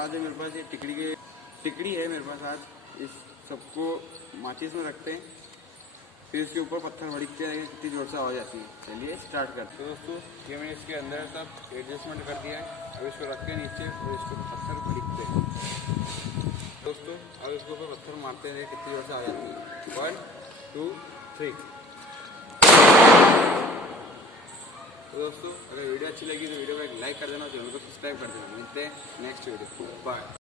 आज है मेरे पास ये टिकड़ी है मेरे पास आज। इस सबको माचिस में रखते हैं, फिर इसके ऊपर पत्थर भड़कते हैं, कितनी जोर से आवाज आती है। चलिए स्टार्ट करते हैं। तो दोस्तों ये मैंने इसके अंदर सब एडजस्टमेंट कर दिया है। अब इसको रख के नीचे और इसके ऊपर पत्थर भड़कते हैं। दोस्तों अब इसके ऊपर पत्थर मारते हैं, कितनी जोर से आ जाती है। 1 2 3। तो दोस्तों अगर वीडियो अच्छी लगी तो वीडियो को एक लाइक कर देना, चैनल को सब्सक्राइब कर देना। मिलते हैं नेक्स्ट वीडियो, बाय।